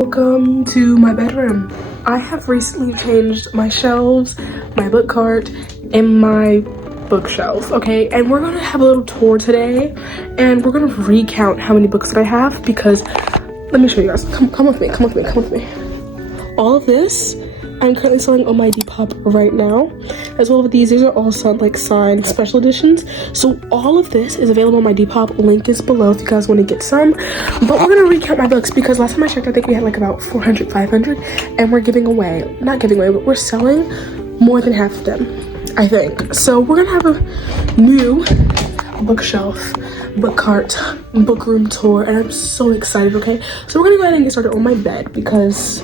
Welcome to my bedroom. I have recently changed my shelves, my book cart, and my bookshelf, okay? And we're gonna have a little tour today, and we're gonna recount how many books that I have because, let me show you guys. Come with me. All of this, I'm currently selling on my Depop right now. As well as these are all signed special editions. So all of this is available on my Depop. Link is below if you guys want to get some. But we're gonna recount my books because last time I checked, I think we had like about 400, 500, and we're giving away, not giving away, but we're selling more than half of them, I think. So we're gonna have a new bookshelf, book cart, book room tour, and I'm so excited, okay? So we're gonna go ahead and get started on my bed because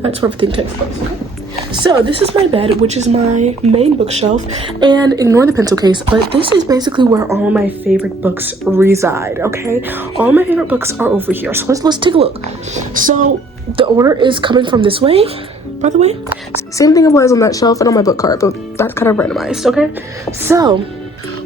that's where everything takes place, okay? So this is my bed, which is my main bookshelf, and ignore the pencil case, but this is basically where all my favorite books reside, okay? All my favorite books are over here, so let's take a look. So the order is coming from this way, by the way. Same thing it was on that shelf and on my book cart, but that's kind of randomized, okay? So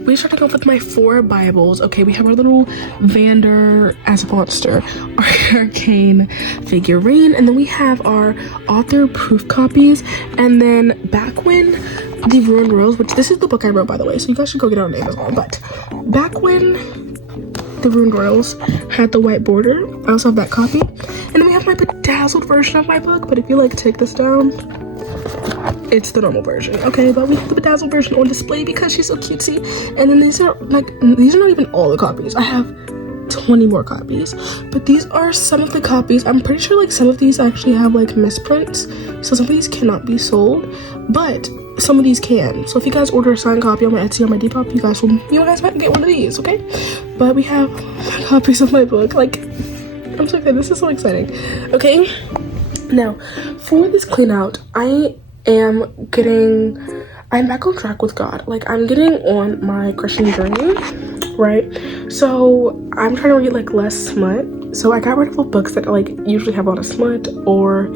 we started off with my 4 Bibles. Okay, we have our little Vander as a monster, our Arcane figurine, and then we have our author proof copies, and then back when the Ruined Rose, which this is the book I wrote, by the way, so you guys should go get it on Amazon, but back when the Ruined Rose had the white border, I also have that copy, and then we have my bedazzled version of my book, but if you take this down, it's the normal version, okay? But we have the bedazzled version on display because she's so cutesy. And then these are not even all the copies. I have 20 more copies, but these are some of the copies. I'm pretty sure some of these actually have misprints, so some of these cannot be sold, but some of these can. So if you guys order a signed copy on my Etsy or my Depop, you guys might get one of these, okay? But we have copies of my book. I'm so excited. This is so exciting. Okay, now for this clean out, I'm back on track with God. I'm getting on my Christian journey, right? So I'm trying to read less smut. So I got rid of all books that usually have a lot of smut or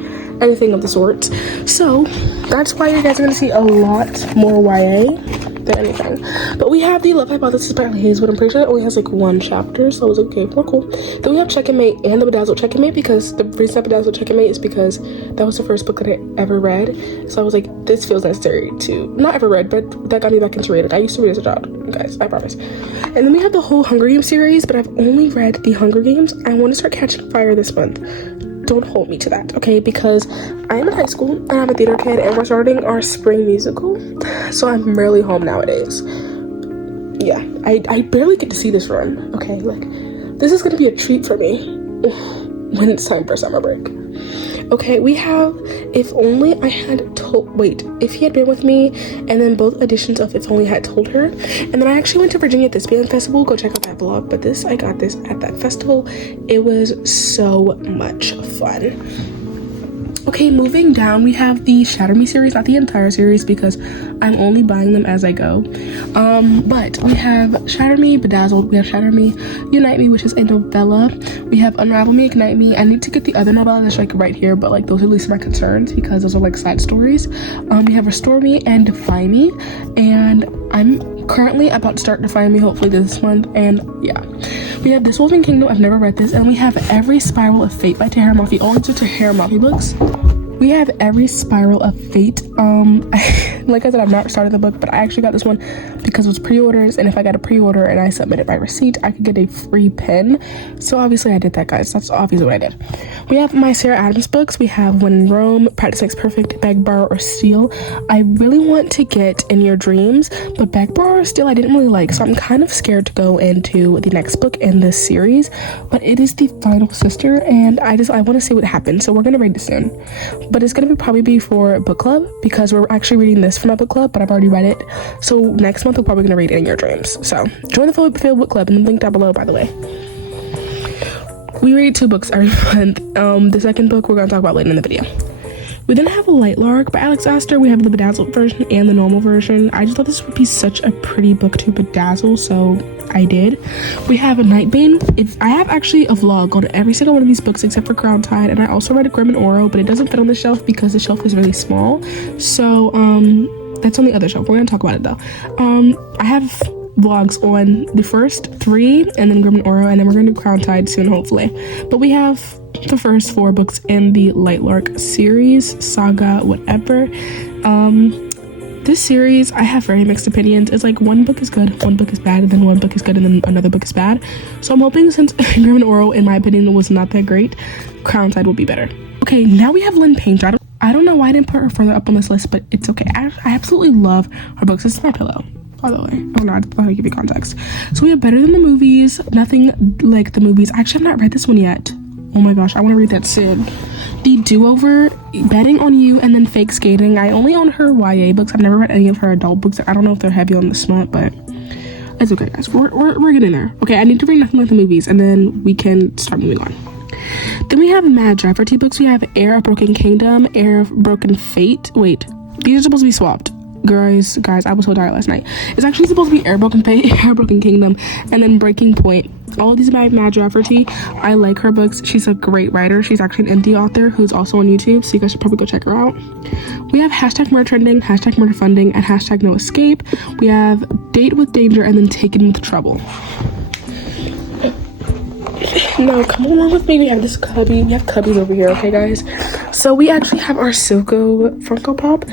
anything of the sort. So that's why you guys are gonna see a lot more YA than anything. But we have the Love Hypothesis by Hazelwood. I'm pretty sure it only has 1 chapter, so I was okay, we're cool. Then we have Checkmate and the Bedazzled Checkmate, because the reason I Bedazzled Checkmate is because that was the first book that I ever read. So I was like, this feels necessary to, not ever read, but that got me back into reading. I used to read as a child, guys, I promise. And then we have the whole Hunger Games series, but I've only read the Hunger Games. I want to start Catching Fire this month. Don't hold me to that, okay? Because I'm in high school and I'm a theater kid and we're starting our spring musical, so I'm rarely home nowadays. Yeah, I barely get to see this run, okay? This is gonna be a treat for me when it's time for summer break. Okay, we have If Only I Had Told, If He Had Been With Me, and then both editions of If Only I Had Told Her. And then I actually went to Virginia Thespian Festival. Go check out that vlog, but I got this at that festival. It was so much fun. Okay, moving down, we have the Shatter Me series, not the entire series because I'm only buying them as I go. But we have Shatter Me, Bedazzled, we have Shatter Me, Unite Me, which is a novella. We have Unravel Me, Ignite Me. I need to get the other novella that's right here, but those are at least my concerns because those are side stories. We have Restore Me and Defy Me, and I'm currently about to start Defy Me, hopefully this month, and yeah. We have This Wolven Kingdom, I've never read this, and we have Every Spiral of Fate by Tahereh Mafi. All these are Tahereh Mafi books. We have Every Spiral of Fate. Like I said, I've not started the book, but I actually got this one because it was pre-orders, and if I got a pre-order and I submit it by receipt, I could get a free pen. So obviously I did that, guys. That's obviously what I did. We have my Sarah Adams books. We have When in Rome, Practice Makes Perfect, Beg, Borrow, or Steal. I really want to get In Your Dreams, but Beg, Borrow, or Steal I didn't really like, so I'm kind of scared to go into the next book in this series, but it is The Final Sister, and I want to see what happens, so we're going to read this soon. But it's going to probably be for book club because we're actually reading this for my book club, but I've already read it. So next month we're probably going to read In Your Dreams. So join the Field Book Club and the link down below, by the way. We read 2 books every month. The second book we're going to talk about later in the video. We then have Light Lark by Alex Astor. We have the bedazzled version and the normal version. I just thought this would be such a pretty book to bedazzle, so I did. We have a Nightbane. I have actually a vlog on every single one of these books except for Crown Tide, and I also read a Grim and Oro, but it doesn't fit on the shelf because the shelf is really small. So that's on the other shelf. We're gonna talk about it though. I have vlogs on the first 3 and then Grim and Oro, and then we're gonna do Crown Tide soon, hopefully. But we have the first 4 books in the Lightlark series, saga, whatever. This series, I have very mixed opinions. It's like one book is good, one book is bad, and then one book is good, and then another book is bad. So I'm hoping, since Grim and Oro, in my opinion, was not that great, Crownside will be better. Okay, now we have Lynn Page. I don't know why I didn't put her further up on this list, but it's okay. I absolutely love her books. This is my pillow, by the way. Oh no, I thought I'd give you context. So we have Better Than the Movies, Nothing Like the Movies. I actually have not read this one yet. Oh my gosh, I want to read that soon. The Do-Over, Betting on You, and then Fake Skating. I only own her YA books. I've never read any of her adult books. I don't know if they're heavy on the smut, but it's okay, guys. We're getting there. Okay, I need to read Nothing Like the Movies, and then we can start moving on. Then we have Mad Rafferty books. We have Heir of Broken Kingdom, Heir of Broken Fate. Wait, these are supposed to be swapped. Guys, I was so tired last night. It's actually supposed to be Heir of Broken Fate, Heir of Broken Kingdom, and then Breaking Point. All of these by Mad Rafferty. I like her books. She's a great writer. She's actually an indie author who's also on YouTube, so you guys should probably go check her out. We have Murder Trending, Murder Funding, and No Escape. We have Date with Danger, and then Taken with Trouble. Now, come along with me. We have this cubby. We have cubbies over here, okay, guys? So we actually have our Silco Funko Pop,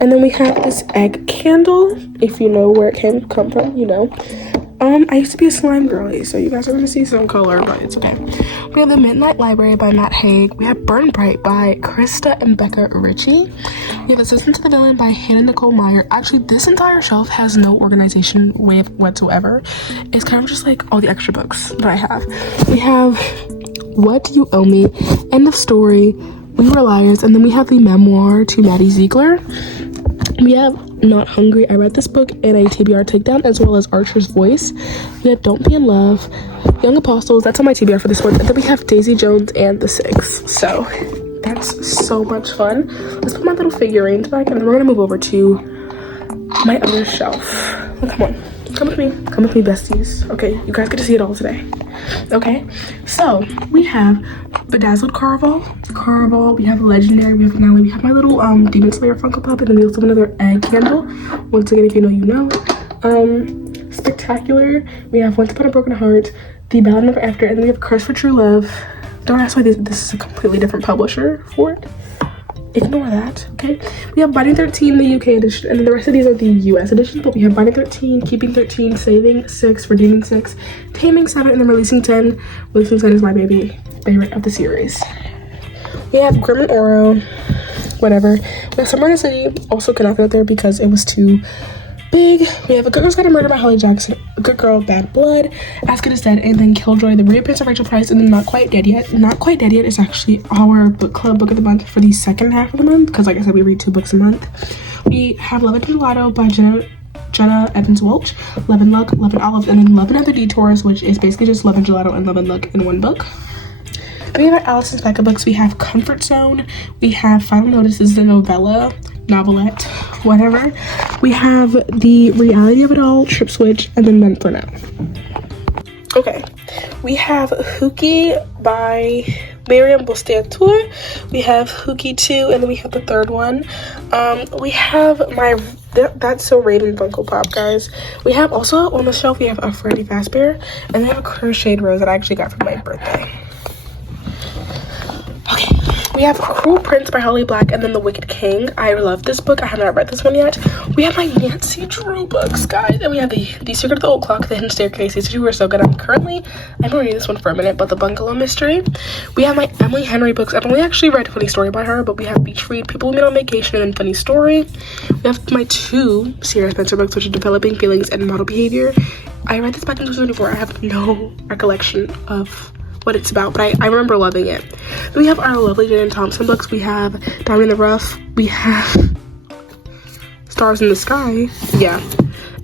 and then we have this egg candle. If you know where it can come from, you know. I used to be a slime girly, so you guys are gonna see some color, but it's okay. We have The Midnight Library by Matt Haig. We have Burn Bright by Krista and Becca Ritchie. We have Assistant to the Villain by Hannah Nicole Meyer. Actually, this entire shelf has no organization whatsoever. It's kind of just like all the extra books that I have. We have What You Owe Me, End of Story, We Were Liars, and then we have the memoir to Maddie Ziegler. We have Not Hungry. I read this book in a TBR takedown, as well as Archer's Voice. We have Don't Be in Love, Young Apostles. That's on my TBR for this one. And then we have Daisy Jones and The Six. So that's so much fun. Let's put my little figurines back, and then we're gonna move over to my other shelf. Oh, come on, come with me, besties. Okay, you guys get to see it all today. Okay, so we have Bedazzled Caraval, we have Legendary, we have Finale, we have my little Demon Slayer Funko Pop, and then we also have another egg candle. Once again, if you know, you know. Spectacular, we have Once Upon a Broken Heart, The Ballad Never After, and then we have Curse for True Love. Don't ask why this is a completely different publisher for it. Ignore that, okay? We have Binding 13, the UK edition, and then the rest of these are the US edition, but we have Binding 13, Keeping 13, Saving 6, Redeeming 6, Taming 7, and then Releasing 10. Releasing 10 is my favorite of the series. We have Grim and Oro, whatever. We have Summer in the City, also cannot fit out there because it was too big. We have A Good Girl's Guide to Murder by Holly Jackson, A Good Girl, Bad Blood, As Good as Dead, and then Killjoy, The Reappearance of Rachel Price, and then Not Quite Dead Yet. Not Quite Dead Yet is actually our book club book of the month for the second half of the month, because like I said, we read 2 books a month. We have Love and Gelato by Jenna Evans Welch, Love and Luck, Love and Olive, and then Love and Other Detours, which is basically just Love and Gelato and Love and Luck in one book. We have our Allison's Becca books. We have Comfort Zone. We have Final Notice, is the novelette, whatever. We have The Reality of It All, Trip Switch, and then Meant for Now. Okay, we have Hookie by Miriam Bostantour. We have Hookie 2, and then we have the third one. We have my That's So Raven Funko Pop, guys. We have also on the shelf, we have a Freddy Fazbear, and we have a Crocheted Rose that I actually got for my birthday. Okay, we have Cruel Prince by Holly Black, and then The Wicked King. I love this book. I have not read this one yet. We have my Nancy Drew books, guys. And we have the Secret of the Old Clock, The Hidden Staircase. These 2 are so good. I've been reading this one for a minute, but The Bungalow Mystery. We have my Emily Henry books. I've only actually read a funny story by her, but we have Beach Read, People We Meet on Vacation, and then Funny Story. We have my 2 Sierra Spencer books, which are Developing Feelings and Model Behavior. I read this back in 2024. I have no recollection of what it's about, but I remember loving it. Then we have our lovely Jan Thompson books. We have Diamond in the Rough. We have Stars in the Sky. Yeah.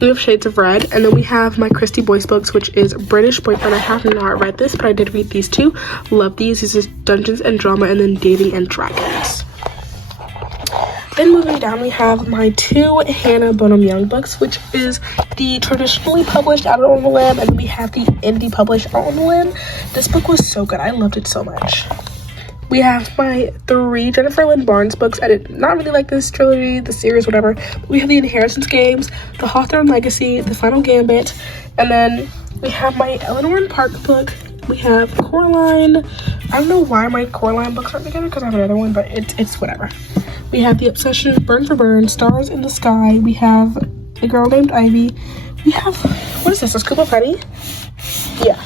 We have Shades of Red. And then we have my Christy Boyce books, which is British Boyfriend. I have not read this, but I did read these 2. Love these. This is Dungeons and Drama, and then Dating and Dragons. Then moving down, we have my 2 Hannah Bonham Young books, which is the traditionally published Out on a Limb, and then we have the indie published Out on a Limb. This book was so good. I loved it so much. We have my 3 Jennifer Lynn Barnes books. I did not really like this trilogy, the series, whatever. We have the Inheritance Games, the Hawthorne Legacy, the Final Gambit, and then we have my Eleanor and Park book. We have Coraline, I don't know why my Coraline books aren't together because I have another one, but it's whatever. We have The Obsession, Burn for Burn, Stars in the Sky. We have A Girl Named Ivy. We have, what is this, a Scoop of Honey? Yeah.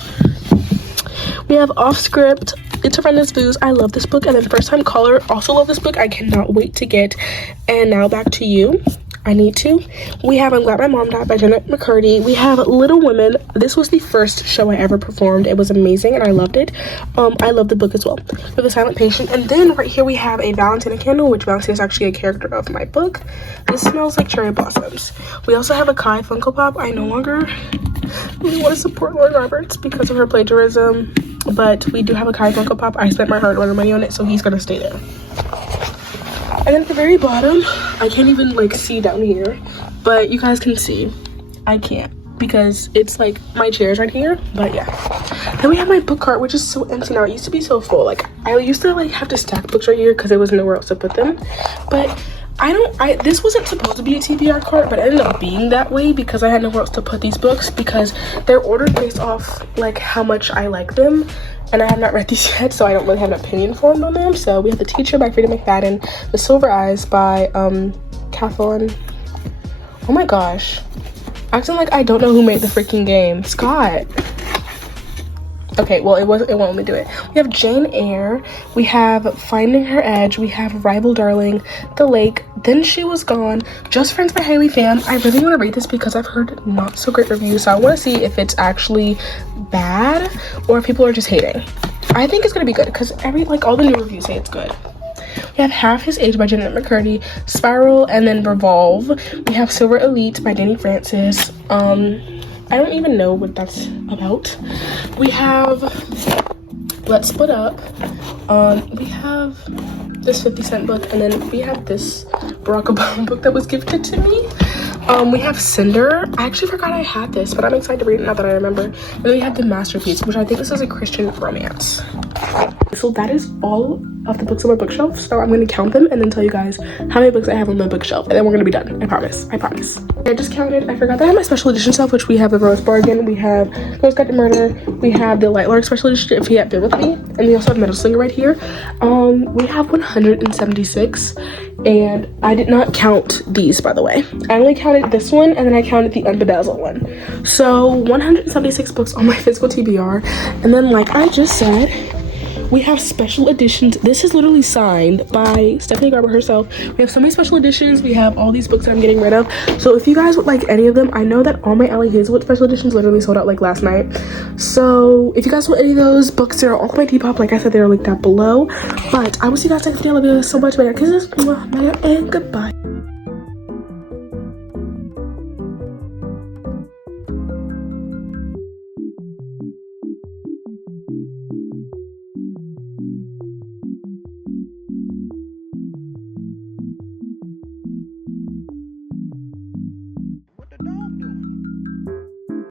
We have Off Script, It's Horrendous Booze. I love this book. And then First Time Caller, also love this book. I cannot wait to get. And Now Back to You. I need to. We have I'm Glad My Mom Died by Jenna McCurdy. We have Little Women. This was the first show I ever performed. It was amazing and I loved it. I love the book as well. We have A Silent Patient. And then right here we have a Valentina candle, which Valentina is actually a character of my book. This smells like cherry blossoms. We also have a Kai Funko Pop. I no longer really want to support Lauren Roberts because of her plagiarism, but we do have a Kai Funko Pop. I spent my hard-earned money on it, so he's gonna stay there. And then at the very bottom, I can't even like see down here, but you guys can see. I can't because it's like my chair's right here, but yeah. Then we have my book cart, which is so empty now. It used to be so full. Like I used to like have to stack books right here because there was nowhere else to put them. But this wasn't supposed to be a TBR cart, but it ended up being that way because I had nowhere else to put these books because they're ordered based off like how much I like them. And I have not read these yet, so I don't really have an opinion formed on them. So we have The Teacher by Frida McFadden, The Silver Eyes by Kathleen. Oh my gosh. Acting like I don't know who made the freaking game. Scott. Okay, well, it won't let me do it. We have Jane Eyre. We have Finding Her Edge. We have Rival Darling, The Lake, Then She Was Gone, Just Friends by Haley Pham. I really want to read this because I've heard not so great reviews, so I want to see if it's actually bad or if people are just hating. I think it's going to be good because all the new reviews say it's good. We have Half His Age by Jenna McCurdy, Spiral, and then Revolve. We have Silver Elite by Danny Francis. I don't even know what that's about. We have Let's Split Up. We have this 50-cent book, and then we have this Barack Obama book that was gifted to me. We have Cinder. I actually forgot I had this, but I'm excited to read it now that I remember. And then we have The Masterpiece, which I think this is a Christian romance. So that is all of the books on my bookshelf. So I'm going to count them and then tell you guys how many books I have on my bookshelf. And then we're going to be done. I promise. I promise. I just counted. I forgot that I have my special edition stuff, which we have the Rose Bargain. We have Girls Guide to Murder. We have the Light Lark special edition, If He Had Been With Me. And we also have Metal Slinger right here. We have 176. And I did not count these, by the way. I only counted this one, and then I counted the Unbedazzled one. So 176 books on my physical TBR. And then, like I just said, we have special editions. This is literally signed by Stephanie Garber herself. We have so many special editions. We have all these books that I'm getting rid of. So if you guys would like any of them, I know that all my Ellie Hazelwood special editions literally sold out like last night. So if you guys want any of those books, they're all on my Depop. Like I said, they're linked down below. But I will see you guys next video. I love you guys so much. Kisses, and goodbye.